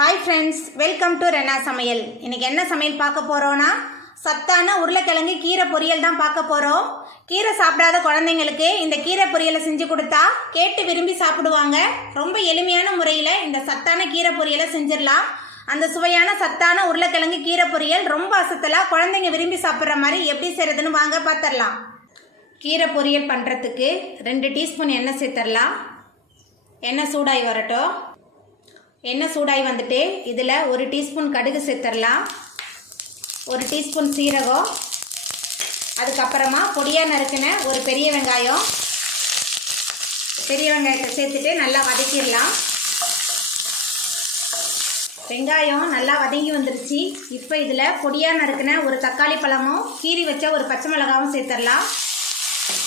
Hi friends, welcome to Renna Samayal. இன்னைக்கு என்ன சமையல் பார்க்க போறோம்னா சத்தான உருளைக்கிழங்கு கீரை பொரியல் தான் பார்க்க போறோம். கீரை சாப்பிடாத குழந்தைங்களுக்கு இந்த கீரை பொரியலை செஞ்சு கொடுத்தா கேட்டு விரும்பி சாப்பிடுவாங்க. ரொம்ப எளிமையான முறையில் இந்த சத்தான கீரை பொரியலை செஞ்சிடலாம். அந்த சுவையான சத்தான உருளைக்கிழங்கு கீரை பொரியல் ரொம்ப அசத்தலா குழந்தைங்க விரும்பி சாப்பிட்ற மாதிரி எப்படி செய்யறதுன்னு வாங்க பார்த்துடலாம். கீரை பொரியல் பண்ணுறதுக்கு 2 டீஸ்பூன் எண்ணெய் சேர்த்துடலாம். எண்ணெய் சூடாகி வரட்டும். எண்ணெய் சூடாகி வந்துட்டு இதில் 1 டீஸ்பூன் கடுகு சேர்த்துடலாம். 1 டீஸ்பூன் சீரகம், அதுக்கப்புறமா பொடியாக நறுக்கின ஒரு பெரிய வெங்காயம். பெரிய வெங்காயத்தை சேர்த்துட்டு நல்லா வதக்கிடலாம். வெங்காயம் நல்லா வதங்கி வந்துருச்சு. இப்போ இதில் பொடியாக நறுக்கின ஒரு தக்காளி பழமும் கீறி வச்ச ஒரு பச்சை மிளகாவும் சேர்த்துடலாம்.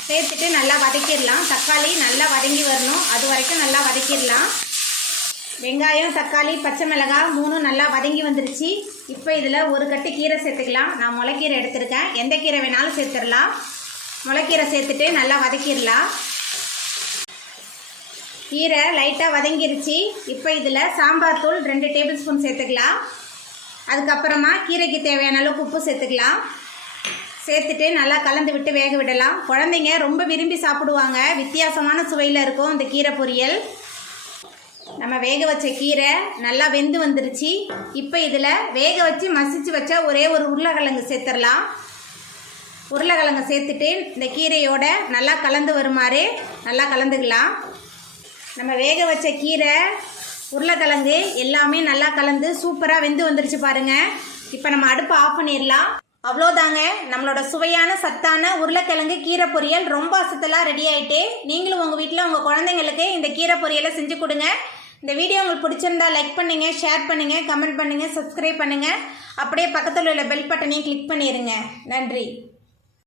சேர்த்துட்டு நல்லா வதக்கிடலாம். தக்காளி நல்லா வதங்கி வரணும், அது வரைக்கும் நல்லா வதக்கிடலாம். வெங்காயம், தக்காளி, பச்சை மிளகாய் 3 நல்லா வதங்கி வந்துருச்சு. இப்போ இதில் ஒரு கட்டு கீரை சேர்த்துக்கலாம். நான் முளைக்கீரை எடுத்திருக்கேன், எந்த கீரை வேணாலும் சேர்த்துடலாம். முளைக்கீரை சேர்த்துட்டு நல்லா வதக்கிடலாம். கீரை லைட்டாக வதங்கிருச்சு. இப்போ இதில் சாம்பார் தூள் 2 டேபிள் ஸ்பூன் சேர்த்துக்கலாம். அதுக்கப்புறமா கீரைக்கு தேவையான அளவுக்கு உப்பு சேர்த்துக்கலாம். சேர்த்துட்டு நல்லா கலந்து விட்டு வேக விடலாம். குழந்தைங்க ரொம்ப விரும்பி சாப்பிடுவாங்க. வித்தியாசமான சுவையில் இருக்கும் இந்த கீரை பொரியல். நம்ம வேக வச்ச கீரை நல்லா வெந்து வந்துருச்சு. இப்போ இதில் வேக வச்சு மசிச்சு வச்ச ஒரே ஒரு உருளைக்கிழங்கு சேர்த்துடலாம். உருளைக்கிழங்கு சேர்த்துட்டு இந்த கீரையோட நல்லா கலந்து வருமாறு நல்லா கலந்துக்கலாம். நம்ம வேக வச்ச கீரை, உருளைக்கிழங்கு எல்லாமே நல்லா கலந்து சூப்பராக வெந்து வந்துருச்சு பாருங்கள். இப்போ நம்ம அடுப்பை ஆஃப் பண்ணிடலாம். அவ்வளோதாங்க, நம்மளோட சுவையான சத்தான உருளைக்கிழங்கு கீரை பொரியல் ரொம்ப அசத்தலாக ரெடி ஆகிட்டு. நீங்களும் உங்கள் வீட்டில் உங்கள் குழந்தைங்களுக்கு இந்த கீரை பொரியலை செஞ்சு கொடுங்க. இந்த வீடியோ உங்களுக்கு பிடிச்சிருந்தா லைக் பண்ணுங்கள், ஷேர் பண்ணுங்கள், கமெண்ட் பண்ணுங்கள், சப்ஸ்கிரைப் பண்ணுங்கள். அப்படியே பக்கத்தில் உள்ள பெல் பட்டனையும் கிளிக் பண்ணிடுங்க. நன்றி.